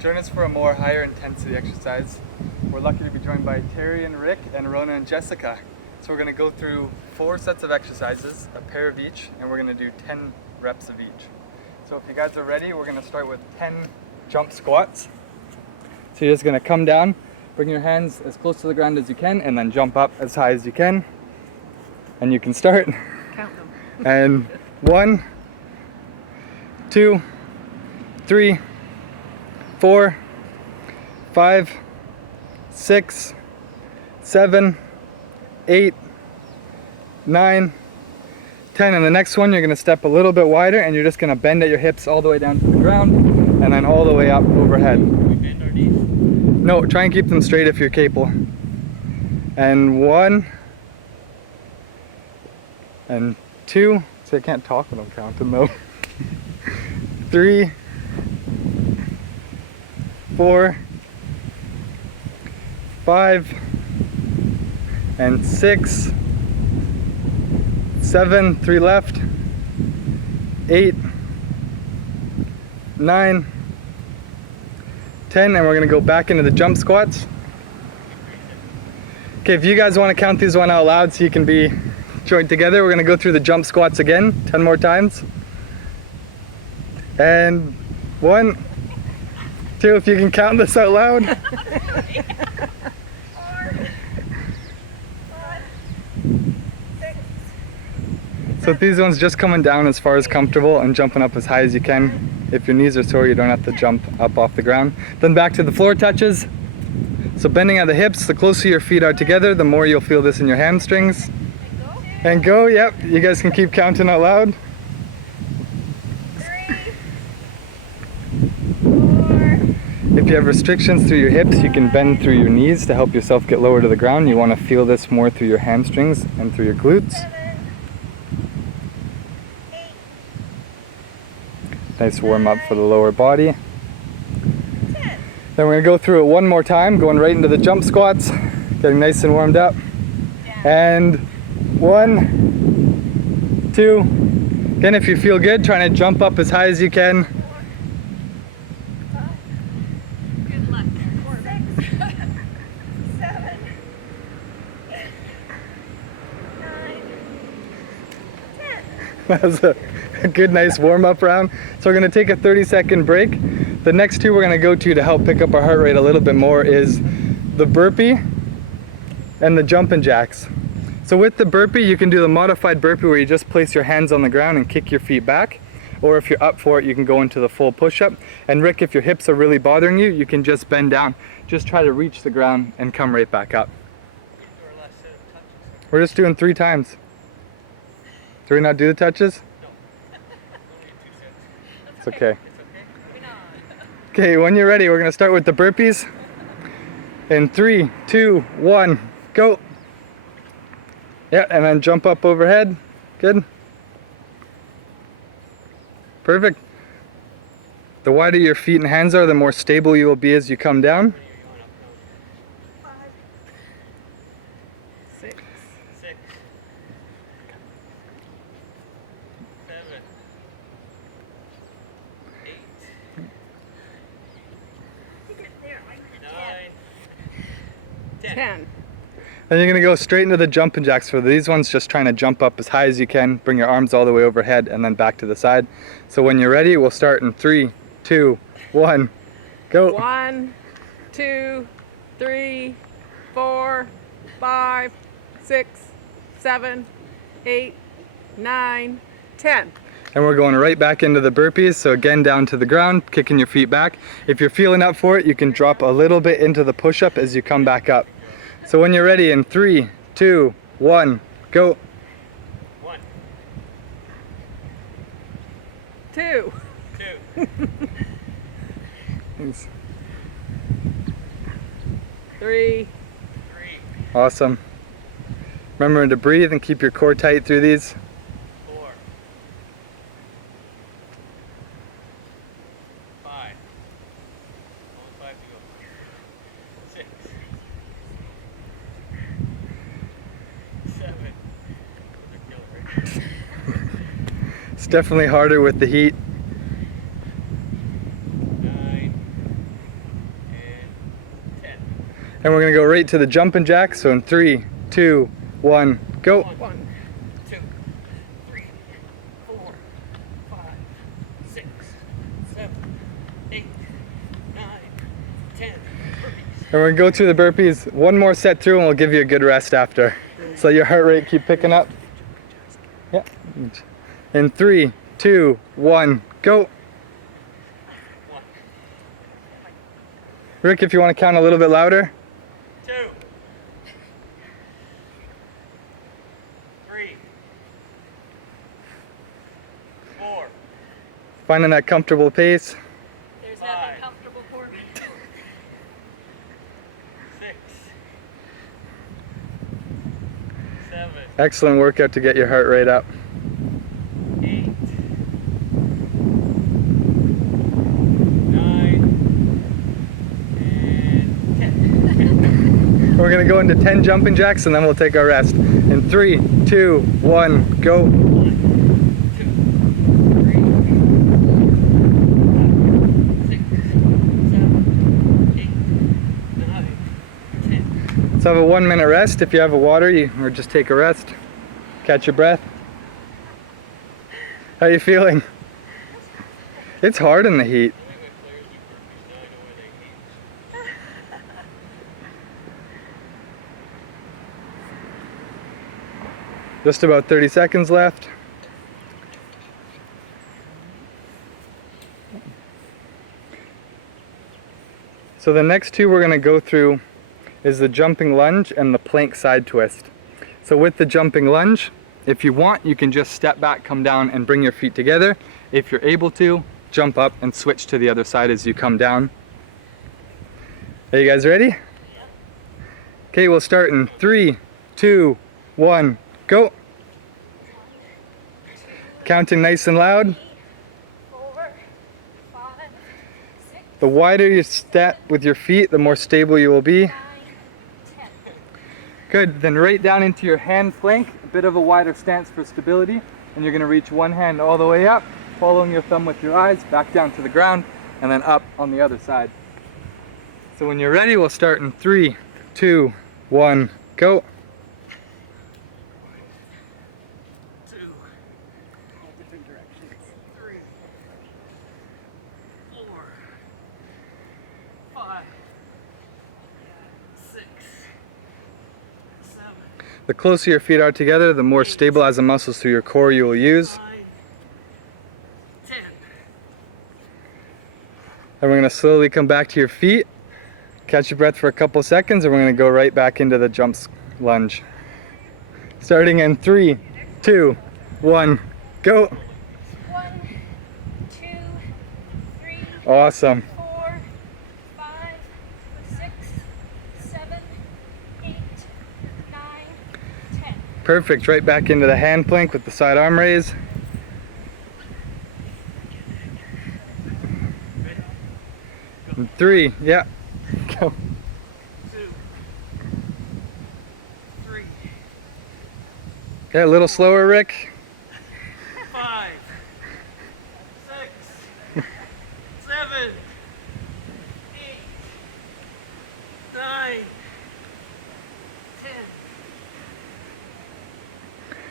Join us for a more higher intensity exercise. We're lucky to be joined by Terry and Rick and Rona and Jessica. So we're going to go through 4 sets of exercises, a pair of each, and we're going to do 10 reps of each. So if you guys are ready, we're going to start with 10 jump squats. So you're just going to come down, bring your hands as close to the ground as you can, and then jump up as high as you can. And you can start. Count them. And 1, 2, 3, 4, 5, 6, 7, 8, 9, 10. And the next one, you're going to step a little bit wider and you're just going to bend at your hips all the way down to the ground and then all the way up overhead. We bend our knees? No, try and keep them straight if you're capable. And 1, and 2, so I can't talk when I'm counting though. 3, 4, 5, and 6, 7, 3 left, 8, 9, 10, and we're gonna go back into the jump squats. Okay, if you guys want to count these one out loud so you can be joined together, we're gonna go through the jump squats again, 10 more times. And 1, 2, if you can count this out loud. 4, 5, 6. So these ones just coming down as far as comfortable and jumping up as high as you can. If your knees are sore, you don't have to jump up off the ground. Then back to the floor touches. So bending at the hips, the closer your feet are together, the more you'll feel this in your hamstrings. And go, yep, you guys can keep counting out loud. 3, 4. If you have restrictions through your hips, you can bend through your knees to help yourself get lower to the ground. You want to feel this more through your hamstrings and through your glutes. 7, 8. Nice warm up for the lower body. 10. Then we're going to go through it one more time, going right into the jump squats, getting nice and warmed up. And 1, 2. Again, if you feel good, trying to jump up as high as you can. 4, 5. Good luck. 6, 7, 8, 9, 10. That was a good, nice warm-up round. So we're going to take a 30-second break. The next 2 we're going to go to help pick up our heart rate a little bit more is the burpee and the jumping jacks. So with the burpee, you can do the modified burpee where you just place your hands on the ground and kick your feet back. Or if you're up for it, you can go into the full push-up. And Rick, if your hips are really bothering you, you can just bend down. Just try to reach the ground and come right back up. We're just doing 3 times. Do we not do the touches? No. Only 2 sets. It's okay. It's okay? Moving on. Okay, when you're ready, we're going to start with the burpees. In 3, 2, 1, go. Yeah, and then jump up overhead. Good. Perfect. The wider your feet and hands are, the more stable you will be as you come down. 5, 6, 6, 7, 8, there, like 9, 10. 10. Then you're going to go straight into the jumping jacks. For these ones, just trying to jump up as high as you can, bring your arms all the way overhead, and then back to the side. So when you're ready, we'll start in 3, 2, 1, go. 1, 2, 3, 4, 5, 6, 7, 8, 9, 10. And we're going right back into the burpees. So again, down to the ground, kicking your feet back. If you're feeling up for it, you can drop a little bit into the push-up as you come back up. So when you're ready, in 3, 2, 1, go. 1, 2. 2, Thanks. 3. 3, Awesome. Remember to breathe and keep your core tight through these. 4, 5. Only 5 to go. 6, 7. Those are killer, right? It's definitely harder with the heat. 9, And we're gonna go right to the jumping jack. So in 3, 2, 1, go. 1, 2, 3, 4, 5, 6, 7, 8, 9, 10. Burpees. And we're gonna go through the burpees one more set through and we'll give you a good rest after. So your heart rate keep picking up. Yeah. In 3, 2, 1, go. 1, Rick, if you want to count a little bit louder. 2, 3, 4, Finding that comfortable pace. There's 5, nothing comfortable for me. 6, 7, Excellent workout to get your heart rate up. 8, 9, and 10. We're gonna go into 10 jumping jacks and then we'll take our rest. In 3, 2, 1, go. 1, 2, 3, 4, 5, 6, 7, 8, 9, 10. Let's have a 1-minute rest. If you have a water, or just take a rest. Catch your breath. How you feeling? It's hard in the heat. The way my players do burpees, now I know why they hate. Just about 30 seconds left. So the next two we're going to go through is the jumping lunge and the plank side twist. So with the jumping lunge, if you want, you can just step back, come down, and bring your feet together. If you're able to, jump up and switch to the other side as you come down. Are you guys ready? Okay, we'll start in 3, 2, 1, go. Counting nice and loud. 4, 5, 6, The wider you step with your feet, the more stable you will be. 9, 10. Good, then right down into your hand plank, a bit of a wider stance for stability, and you're gonna reach one hand all the way up, following your thumb with your eyes, back down to the ground, and then up on the other side. So when you're ready, we'll start in 3, 2, 1, go. 2, 3, 4, 5, 6, 7, The closer your feet are together, the more stabilizing muscles through your core you will use. 9, 10. And we're gonna slowly come back to your feet, catch your breath for a couple seconds, and we're gonna go right back into the jumps lunge. Starting in 3, 2, 1, go. 1, 2, 3, Awesome. 4, 5, 6, 7, 8, 9, 10. Perfect, right back into the hand plank with the side arm raise. And 3, yeah, go. 2, 3, Yeah, a little slower, Rick. 5, 6, 7, 8, 9, 10.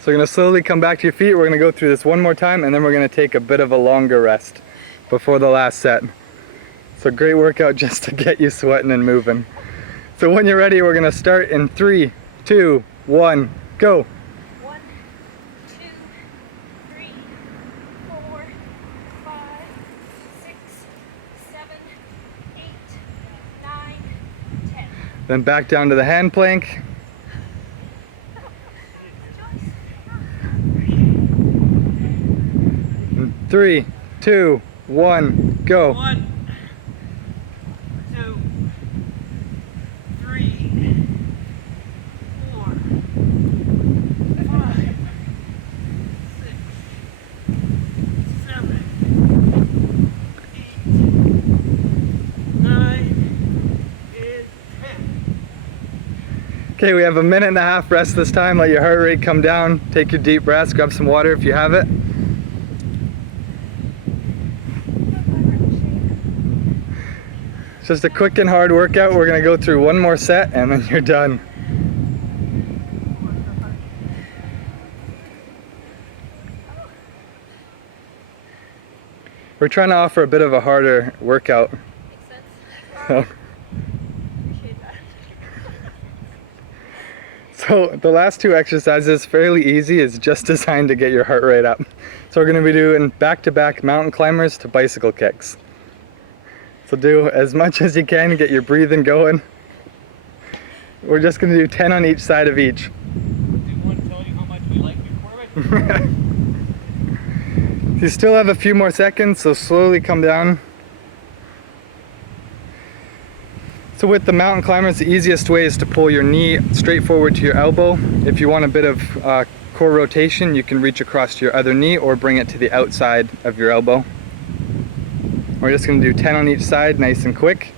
So we're gonna slowly come back to your feet. We're gonna go through this one more time and then we're gonna take a bit of a longer rest before the last set. So great workout just to get you sweating and moving. So when you're ready, we're gonna start in 3, 2, 1, go. 1, 2, 3, 4, 5, 6, 7, 8, 9, 10. Then back down to the hand plank. And 3, 2, 1, go. 1, 2, 3, 4, 5, 6, 7, 8, 9, and 10. Okay, we have a minute and a half rest this time. Let your heart rate come down. Take your deep breaths. Grab some water if you have it. It's just a quick and hard workout. We're gonna go through one more set and then you're done. We're trying to offer a bit of a harder workout. Makes sense. So, Appreciate that. so the last two exercises, fairly easy, is just designed to get your heart rate up. So we're gonna be doing back-to-back mountain climbers to bicycle kicks. So do as much as you can to get your breathing going. We're just gonna do 10 on each side of each. Do you want to tell you how much we like your quarterback? You still have a few more seconds, so slowly come down. So with the mountain climbers, the easiest way is to pull your knee straight forward to your elbow. If you want a bit of core rotation, you can reach across to your other knee or bring it to the outside of your elbow. We're just gonna do 10 on each side, nice and quick.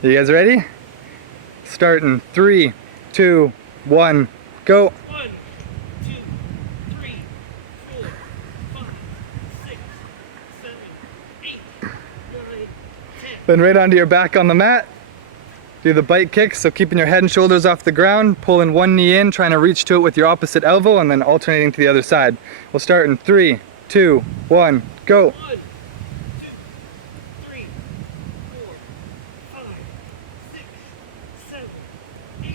You guys ready? Start in 3, 2, 1, go. 1, 2, 3, 4, 5, 6, 7, 8, 9, 10. Then right onto your back on the mat. Do the bike kicks, so keeping your head and shoulders off the ground, pulling one knee in, trying to reach to it with your opposite elbow, and then alternating to the other side. We'll start in 3, 2, 1, go. 1, 2, 3, 4, 5, 6, 7, 8,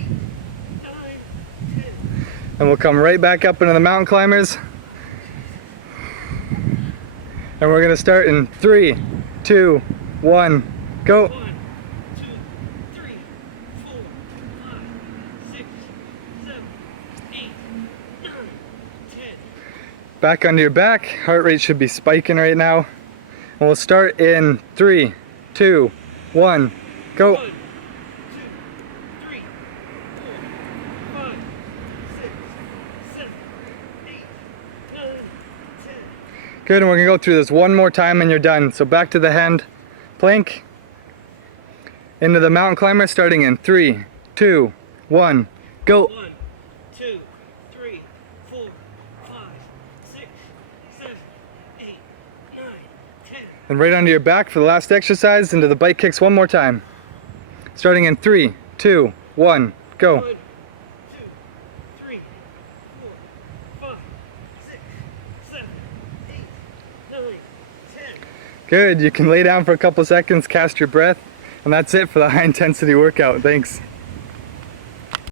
9, 10. And we'll come right back up into the mountain climbers. And we're gonna start in 3, 2, 1, go. 1, 2, 3, 4, 5, 6, 7, 8, 9, 10. Back onto your back. Heart rate should be spiking right now. And we'll start in 3, 2, 1, go. 1, 2, 3, 4, 5, 6, 7, 8, 9, 10. Good, and we're gonna go through this one more time and you're done. So back to the hand plank. Into the mountain climber, starting in 3, 2, 1, go. 1, 2, 3, 4, 5, 6, 7, 8, 9, 10. And right onto your back for the last exercise, into the bike kicks one more time. Starting in 3, 2, 1, go. 1, 2, 3, 4, 5, 6, 7, 8, 9, 10. Good, you can lay down for a couple seconds, cast your breath, and that's it for the high intensity workout. Thanks.